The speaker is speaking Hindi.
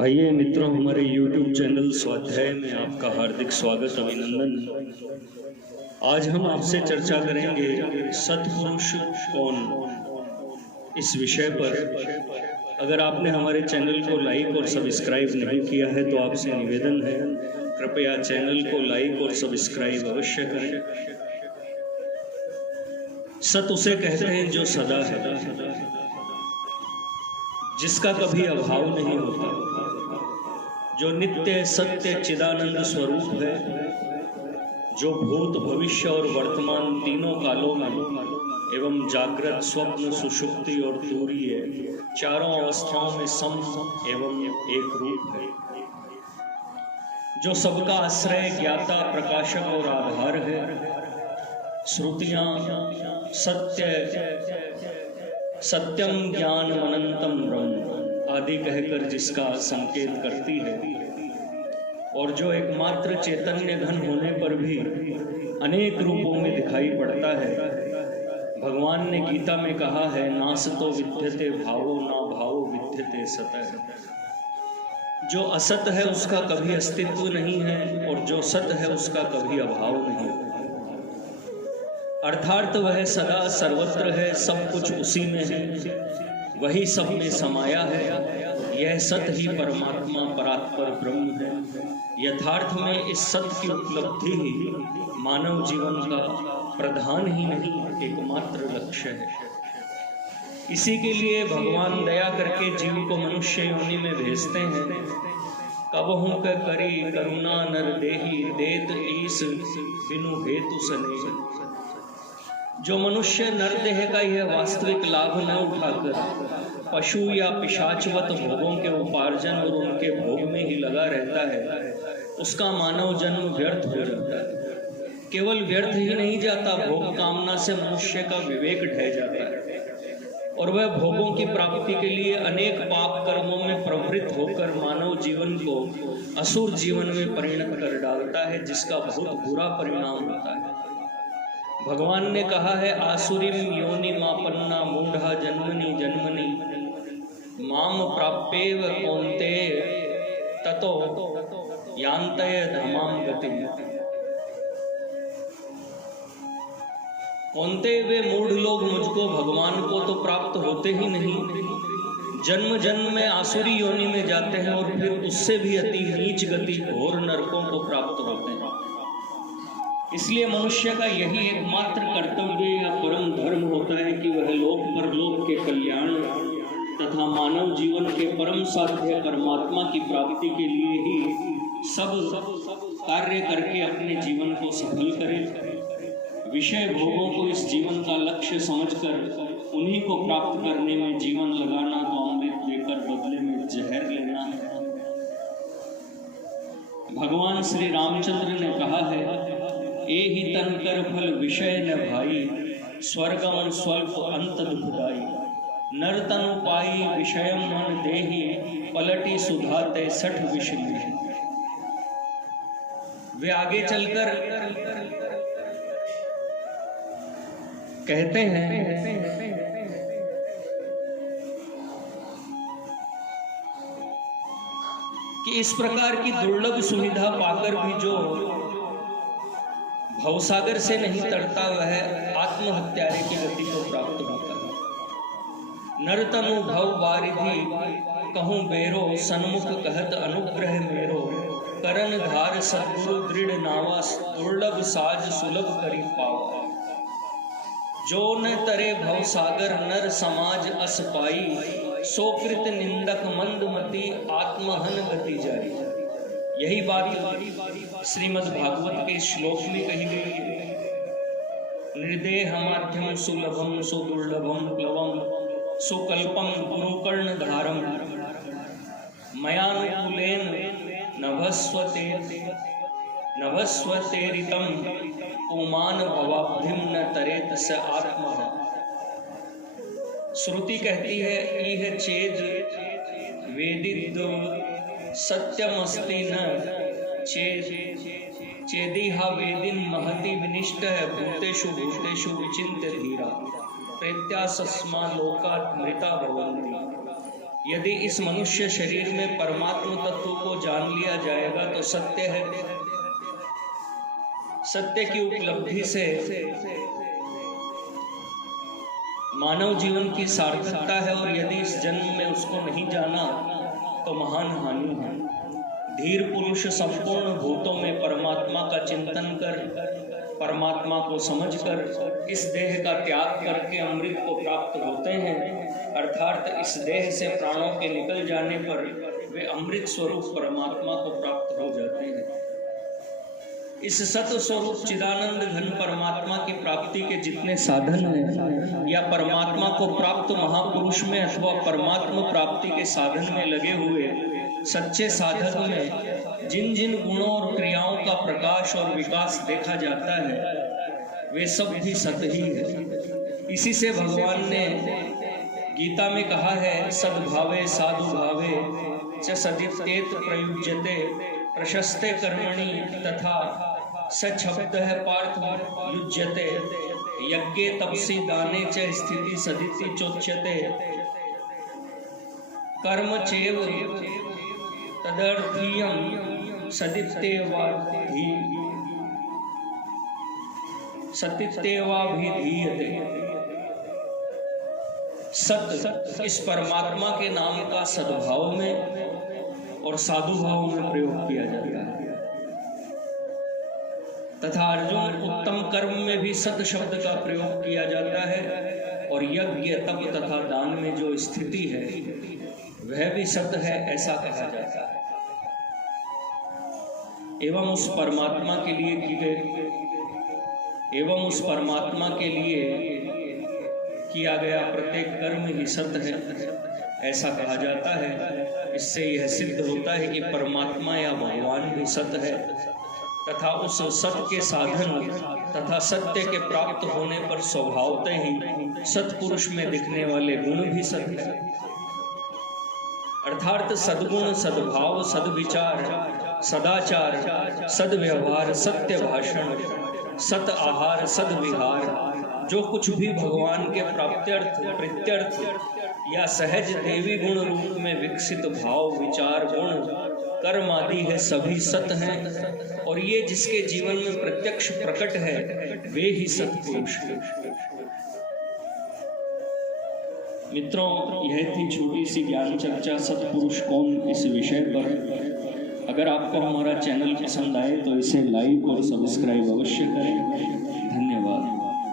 आइए मित्रों, हमारे YouTube चैनल स्वाध्याय में आपका हार्दिक स्वागत, अभिनंदन। आज हम आपसे चर्चा करेंगे सत्पुरुष कौन, इस विषय पर। अगर आपने हमारे चैनल को लाइक और सब्सक्राइब नहीं किया है तो आपसे निवेदन है, कृपया चैनल को लाइक और सब्सक्राइब अवश्य करें। सत उसे कहते हैं जो सदा है, जिसका कभी अभाव नहीं होता, जो नित्य सत्य चिदानंद स्वरूप है, जो भूत भविष्य और वर्तमान तीनों कालों में एवं जागृत स्वप्न सुषुप्ति और तुरीय चारों अवस्थाओं में सम एवं एक रूप है, जो सबका आश्रय, ज्ञाता, प्रकाशक और आधार है। श्रुतियां सत्यम ज्ञान अनंतम ब्रह्म आदि कहकर जिसका संकेत करती है, और जो एकमात्र चैतन्य घन होने पर भी अनेक रूपों में दिखाई पड़ता है। भगवान ने गीता में कहा है, नासतो विद्यते भावो ना भावो विद्यते सतः। जो असत है उसका कभी अस्तित्व नहीं है, और जो सत है उसका कभी अभाव नहीं। अर्थात वह सदा सर्वत्र है, सब कुछ उसी में है, वही सब में समाया है। यह सत ही परमात्मा परात्पर ब्रह्म है। यथार्थ में इस सत्य की उपलब्धि ही मानव जीवन का प्रधान ही नहीं, एकमात्र लक्ष्य है। इसी के लिए भगवान दया करके जीव को मनुष्य योनि में भेजते हैं। कबहू के करी करुणा नर देही, देत ईस बिनु हेतु सने। जो मनुष्य नरदेह का यह वास्तविक लाभ न उठाकर पशु या पिशाचवत भोगों के उपार्जन और उनके भोग में ही लगा रहता है, उसका मानव जन्म व्यर्थ हो जाता है। केवल व्यर्थ ही नहीं जाता, भोग कामना से मनुष्य का विवेक ढह जाता है और वह भोगों की प्राप्ति के लिए अनेक पाप कर्मों में प्रवृत्त होकर मानव जीवन को असुर जीवन में परिणत कर डालता है, जिसका बहुत बुरा परिणाम होता है। भगवान ने कहा है, आसुरीम योनि मापन्ना मूढ़ा जन्मनि जन्मनि माम प्राप्येव कौन्तेय ततो यान्तय धमाम गतिम। कौन्तेय, वे मूढ़ लोग मुझको, भगवान को तो प्राप्त होते ही नहीं, जन्म जन्म में आसुरी योनि में जाते हैं और फिर उससे भी अति नीच गति घोर नरकों को प्राप्त होते हैं। इसलिए मनुष्य का यही एकमात्र कर्तव्य या परम धर्म होता है कि वह लोक परलोक के कल्याण तथा मानव जीवन के परम साध्य परमात्मा की प्राप्ति के लिए ही सब कार्य करके अपने जीवन को सफल करे। विषय भोगों को इस जीवन का लक्ष्य समझकर उन्हीं को प्राप्त करने में जीवन लगाना तो अमृत लेकर बदले में जहर लेना है। भगवान श्री रामचंद्र ने कहा है, एहि तन कर फल विषय न भाई, स्वर्गम स्वल्प अंत दुखदाई। नर तनु पाई विषयम मन देहि, पलटी सुधाते 60 विषय। वे आगे चलकर कहते हैं कि इस प्रकार की दुर्लभ सुविधा पाकर भी जो भवसागर से नहीं तरता, वह आत्महत्यारे की गति को प्राप्त होता है। नरतनु भव बारिधि कहूँ बेरो, सन्मुख कहत अनुग्रह मेरो। करन धार सद्गुरु दृढ़ नावा, दुर्लभ साज सुलभ करी पाओ। जो न तरे भवसागर नर समाज अस पाई, सो कृत निंदक मंदमती आत्महन गति जाई। यही बात श्रीमद् भागवत के श्लोक में कही गई है। निर्देह माध्यम सुलभम सुदुर्लभम प्लवम सुकल्पम गुरुकर्ण धारम मयानुकूलेन नभस्वतेरितम पुमान भवाब्धिम न तरेत स आत्मः। श्रुति कहती है, इह चेद वेदित सत्यमस्ति न चेदिहा वेदिन महति विनिष्ट भूतेषु भूतेषु विचिन्त्य धीरा प्रेत्या सस्मा लोकात् मृता भवन्ति। यदि इस मनुष्य शरीर में परमात्म तत्व को जान लिया जाएगा तो सत्य है। सत्य की उपलब्धि से मानव जीवन की सार्थकता है, और यदि इस जन्म में उसको नहीं जाना तो महान हानि है। धीर पुरुष संपूर्ण भूतों में परमात्मा का चिंतन कर, परमात्मा को समझकर इस देह का त्याग करके अमृत को प्राप्त होते हैं। अर्थात इस देह से प्राणों के निकल जाने पर वे अमृत स्वरूप परमात्मा को प्राप्त हो जाते हैं। इस सत स्वरूप चिदानंद घन परमात्मा की प्राप्ति के जितने साधन हैं, या परमात्मा को प्राप्त महापुरुष में अथवा परमात्मा प्राप्ति के साधन में लगे हुए सच्चे साधक में जिन जिन गुणों और क्रियाओं का प्रकाश और विकास देखा जाता है, वे सब भी सत ही है। इसी से भगवान ने गीता में कहा है, सद्भावे साधु भावे च सदीप्तेत प्रयुज्यते प्रशस्ते कर्मणि तथा सच्छब्द है पार्थ युज्यते यज्ञे तपसी दाने च स्थिति सदिति चोच्यते कर्म चेव तदर्थीयम सदित्येवाधि सतित्येवाभिधीयते। सत इस परमात्मा के नाम का सद्भाव में और साधु भाव में प्रयोग किया जाता है, तथा अर्जुन उत्तम कर्म में भी सत शब्द का प्रयोग किया जाता है, और यज्ञ तप तथा दान में जो स्थिति है वह भी सत है, ऐसा कहा जाता है। एवं उस परमात्मा के लिए किया गया प्रत्येक कर्म ही सत्य है, ऐसा कहा जाता है। इससे यह सिद्ध होता है कि परमात्मा या भगवान भी सत्य है, तथा उस सत्य के साधन तथा सत्य के प्राप्त होने पर स्वभावतः ही सत्पुरुष में दिखने वाले गुण भी सत्य है। अर्थात सद्गुण, सद्भाव, सद्विचार, सदाचार, सद्व्यवहार, सत्य भाषण, सत आहार, सद्विहार, जो कुछ भी भगवान के प्राप्त्यर्थ, प्रीत्यर्थ या सहज देवी गुण रूप में विकसित भाव, विचार, गुण, कर्म आदि है, सभी सत हैं, और ये जिसके जीवन में प्रत्यक्ष प्रकट है वे ही सत्पुरुष हैं। मित्रों, यह थी छोटी सी ज्ञान चर्चा सत्पुरुष कौन इस विषय पर। अगर आपको हमारा चैनल पसंद आए तो इसे लाइक और सब्सक्राइब अवश्य करें।